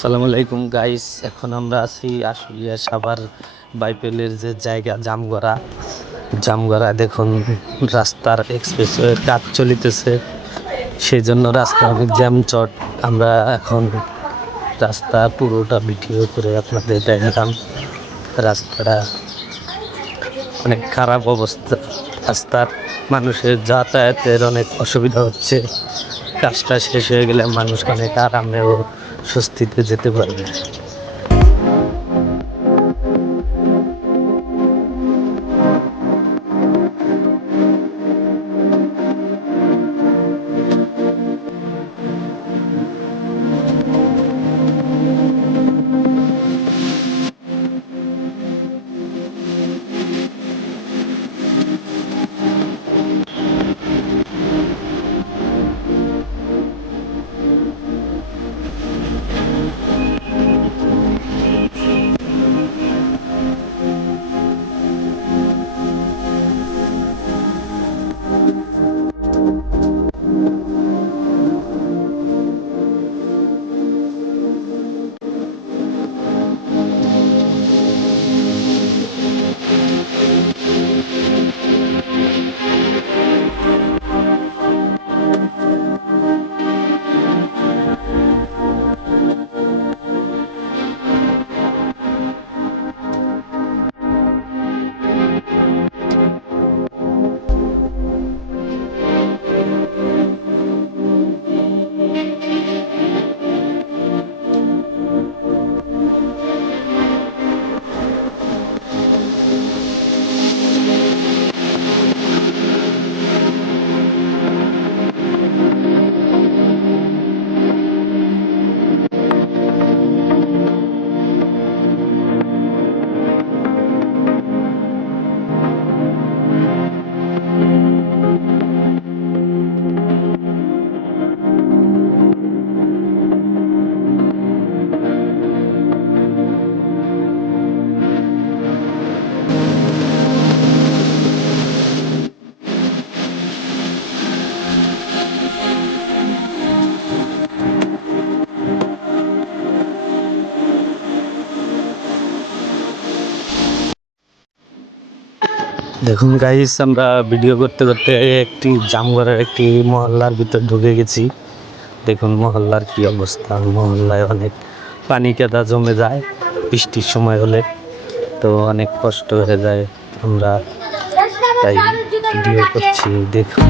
আসসালামু আলাইকুম গাইস, এখন আমরা আছি আশুলিয়া সাভার বাইপেলের যে জায়গা জামগড়া দেখুন রাস্তার এক্সপ্রেসওয়ের কাজ চলিতেছে, সেই জন্য রাস্তা অনেক জ্যামজট। আমরা এখন রাস্তা পুরোটা ভিডিও করে আপনাদের দেখালাম। রাস্তাটা অনেক খারাপ অবস্থা, রাস্তার মানুষের যাতায়াতের অনেক অসুবিধা হচ্ছে। কাজটা শেষ হয়ে গেলে মানুষ অনেক আরামে ও স্বস্তিতে যেতে পারবে। দেখুন গাইস, আমরা ভিডিও করতে করতে একটি জামগড়ার একটি মহল্লার ভিতর ঢুকে গেছি। দেখুন মহল্লার কি অবস্থা, মহল্লায় অনেক পানি কাদা জমে যায় বৃষ্টির সময় হলে, তো অনেক কষ্ট হয়ে যায়। আমরা তাই ভিডিও করছি, দেখুন।